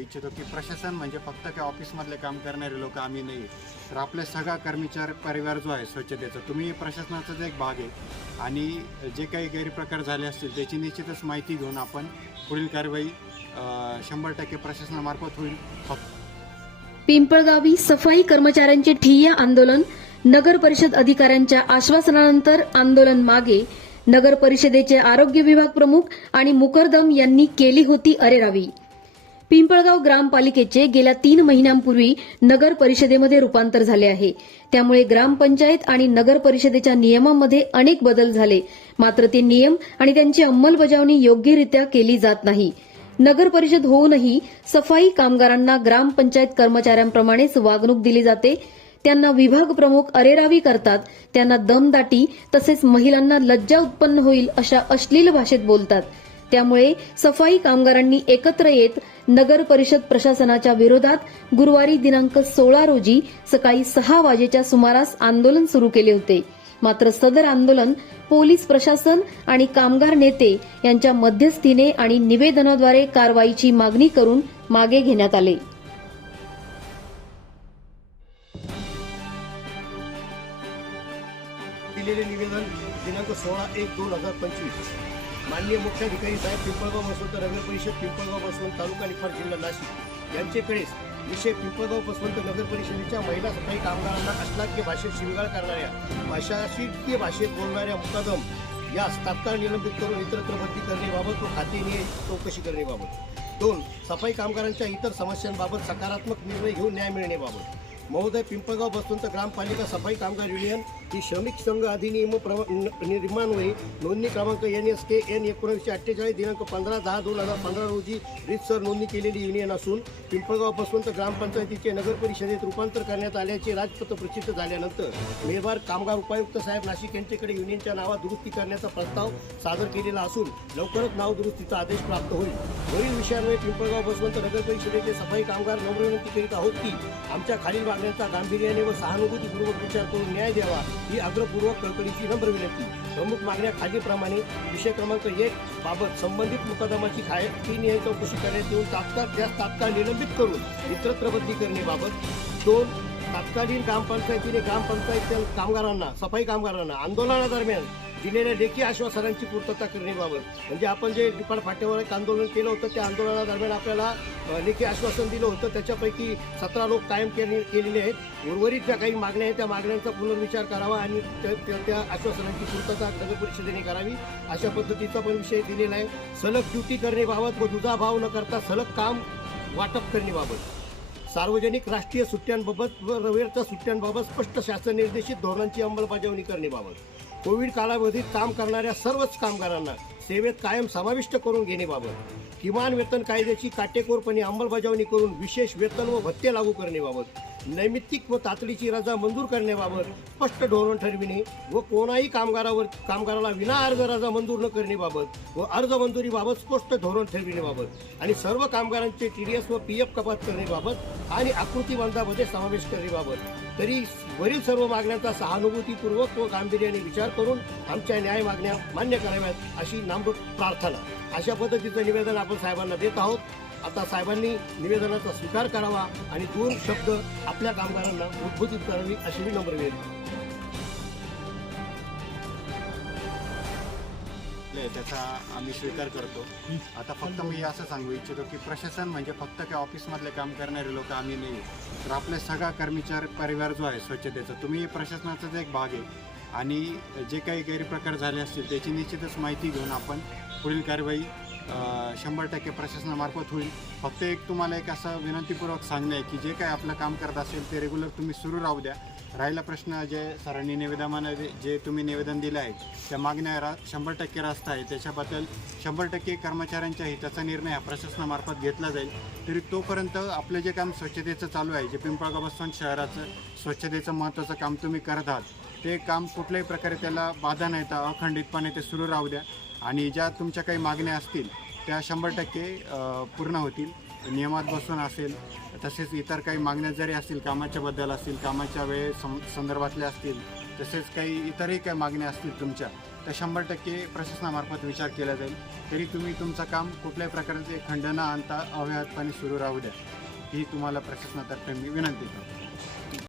इच्छितो की प्रशासन म्हणजे फक्त काय ऑफिसमधले काम करणारे लोक आम्ही नाही. तर आपले सगळा कर्मचारी परिवार जो आहे स्वच्छतेचा तुम्ही प्रशासनाचाच एक भाग आहे आणि जे काही गैरप्रकार झाले असतील त्याची निश्चितच माहिती घेऊन आपण पुढील कारवाई शंभर टक्के प्रशासनामार्फत होईल. पिंपळगावी सफाई कर्मचाऱ्यांचे ठिय्या आंदोलन नगर परिषद अधिकाऱ्यांच्या आश्वासनानंतर आंदोलन मागे नगर परिषदेचे आरोग्य विभाग प्रमुख आणि मुकरदम यांनी केली होती अरेरावी. पिंपळगाव ग्रामपालिकेचे गेल्या तीन महिन्यांपूर्वी नगर परिषदेमध्ये रूपांतर झाले आहे. त्यामुळे ग्रामपंचायत आणि नगर परिषदेच्या नियमांमध्ये अनेक बदल झाले. मात्र ते नियम आणि त्यांची अंमलबजावणी योग्यरित्या केली जात नाही. नगर परिषद होऊनही सफाई कामगारांना ग्रामपंचायत कर्मचाऱ्यांप्रमाणेच वागणूक दिली जाते. त्यांना विभाग प्रमुख अरेरावी करतात. त्यांना दमदाटी तसेच महिलांना लज्जा उत्पन्न होईल अशा अश्लील भाषेत बोलतात. त्यामुळे सफाई कामगारांनी एकत्र येत नगर परिषद प्रशासनाच्या विरोधात गुरुवारी दिनांक सोळा रोजी सकाळी सहा वाजेच्या सुमारास आंदोलन सुरू केले होते. मात्र सदर आंदोलन पोलीस प्रशासन आणि कामगार नेते यांच्या मध्यस्थीने आणि निवेदनाद्वारे कारवाईची मागणी करून मागे घेण्यात आले. दिलेले निवेदन दिनांक सोळा एक दोन हजार पंचवीस. माननीय मुख्याधिकारी साहेब पिंपळगाव बसवंत नगर परिषद पिंपळगाव बसवंत तालुका निफाड जिल्हा नाशिक. यांचेकडेच विषय पिंपळगाव बसवंत नगर परिषदेच्या महिला सफाई कामगारांना अश्लाघ्य भाषेत शिवीगाळ करणाऱ्या भाषाशीय भाषेत बोलणाऱ्या मुकादम यास तात्काळ निलंबित करून इतरत्र बदली करण्याबाबत व खातेने चौकशी करण्याबाबत. दोन सफाई कामगारांच्या इतर समस्यांबाबत सकारात्मक निर्णय घेऊन न्याय मिळण्याबाबत. महोदय पिंपळगाव बसवंत ग्रामपालिका सफाई कामगार युनियन ही श्रमिक संघ अधिनियम प्रव- निर्माण निर्माणवयी नोंदणी क्रमांक एन एस के एन एकोणीसशे अठ्ठेचाळीस दिनांक पंधरा दहा दोन हजार पंधरा रोजी रितसर नोंदणी केलेली युनियन असून पिंपळगाव बसवंत ग्रामपंचायतीचे नगर परिषदेत रूपांतर करण्यात आल्याचे राजपत्र प्रसिद्ध झाल्यानंतर मेवार कामगार उपायुक्त साहेब नाशिक यांच्याकडे युनियनच्या नावात दुरुस्ती करण्याचा प्रस्ताव सादर केलेला असून लवकरच नाव दुरुस्तीचा आदेश प्राप्त होईल. वरील विषयांमुळे पिंपळगाव बसवंत नगर परिषदेचे सफाई कामगार नम्रविनंती करीत आहोत की आमच्या खालील मागण्यांचा गांभीर्याने व सहानुभूतीपूर्वक विचार करून न्याय द्यावा ही आग्रहपूर्वक कळकळीची नम्र विनंती. प्रमुख मागण्या खालीप्रमाणे विषय क्रमांक एक बाबत संबंधित मुकादमाची खाय ती न्याय चौकशी करण्यात येऊन तात्काळ त्यास तात्काळ निलंबित करून इतरत्र बदली करण्याबाबत दोन तत्कालीन ग्रामपंचायतीने ग्रामपंचायत कामगारांना सफाई कामगारांना आंदोलनादरम्यान दिलेल्या लेखी आश्वासनांची पूर्तता करण्याबाबत. म्हणजे आपण जे निपाड फाट्यावर एक आंदोलन केलं होतं त्या आंदोलनादरम्यान आपल्याला लेखी आश्वासन दिलं होतं. त्याच्यापैकी सतरा लोक कायम केले केलेले आहेत. उर्वरित ज्या काही मागण्या आहेत त्या मागण्यांचा पुनर्विचार करावा आणि त्या- त्या त्या आश्वासनांची पूर्तता नगर परिषदेने करावी. अशा पद्धतीचा पण विषय दिलेला आहे. सलग ड्युटी करण्याबाबत व दुजाभाव न करता सलग काम वाटप करण्याबाबत. सार्वजनिक राष्ट्रीय सुट्ट्यांबाबत व रविवारच्या सुट्ट्यांबाबत स्पष्ट शासन निर्देशित धोरणांची अंमलबजावणी करण्याबाबत. कोविड कालावधीत काम करणाऱ्या सर्वच कामगारांना सेवेत कायम समाविष्ट करून घेणेबाबत किमान वेतन कायद्याची काटेकोरपणे अंमलबजावणी करून विशेष वेतन व भत्ते लागू करण्याबाबत नैमित्तिक व तातडीची रजा मंजूर करण्याबाबत स्पष्ट धोरण ठरविणे व कोणाही कामगारावर कामगाराला विना अर्ज रजा मंजूर न करण्याबाबत व अर्ज मंजुरीबाबत स्पष्ट धोरण ठरविण्याबाबत आणि सर्व कामगारांचे टी डी एस व पी एफ कपात करण्याबाबत आणि आकृती बंधामध्ये समावेश करण्याबाबत. तरी वरील सर्व मागण्यांचा सहानुभूतीपूर्वक व गांभीर्याने विचार करून आमच्या न्याय मागण्या मान्य कराव्यात अशी नामृत प्रार्थना. अशा पद्धतीचं निवेदन आपण साहेबांना देत आहोत. आता साहेबांनी निवेदनाचा स्वीकार करावा आणि दोन शब्द आपल्या कामगारांना उद्बोधित करावी अशी विनम्र विनंती आहे, त्याचा आम्ही स्वीकार करतो. आता फक्त मी असं सांगू इच्छितो की प्रशासन म्हणजे फक्त काय ऑफिसमधले काम करणारे लोक आम्ही नाही. तर आपले सगळा कर्मचारी परिवार जो आहे स्वच्छतेचा तुम्ही प्रशासनाचाच एक भाग आहे. आणि जे काही गैरप्रकार झाले असतील त्याची निश्चितच माहिती घेऊन आपण पुढील कारवाई शंभर टक्के प्रशासनामार्फत होईल. फक्त एक तुम्हाला एक असं विनंतीपूर्वक सांगणं आहे की जे काय आपलं काम करत असेल ते रेग्युलर तुम्ही सुरू राहू द्या. राहिला प्रश्न जे सरांनी निवेदनामध्ये जे तुम्ही निवेदन दिलं आहे त्या मागण्या रा शंभर टक्के रास्त आहे. त्याच्याबद्दल शंभर टक्के कर्मचाऱ्यांच्या हिताचा निर्णय हा प्रशासनामार्फत घेतला जाईल. तरी तोपर्यंत आपलं जे काम स्वच्छतेचं चालू आहे जे पिंपळगाव शहराचं स्वच्छतेचं महत्त्वाचं काम तुम्ही करत आहात ते काम कुठल्याही प्रकारे त्याला बाधा नाही येता अखंडितपणे ते सुरू राहू द्या. आणि ज्या तुमच्या काही मागण्या असतील त्या शंभर टक्के पूर्ण होतील. नियमात बसून असेल तसेच इतर काही मागण्या जरी असतील कामाच्या बद्दल असतील कामाच्या वेळे सं संदर्भातल्या असतील तसेच काही इतरही काही मागण्या असतील तुमच्या तर शंभर टक्के प्रशासनामार्फत विचार केला जाईल. तरी तुम्ही तुमचं काम कुठल्याही प्रकारचे खंड न आणता अव्याहतपणे सुरू राहू द्या. ही तुम्हाला प्रशासनातर्फे मी विनंती करतो.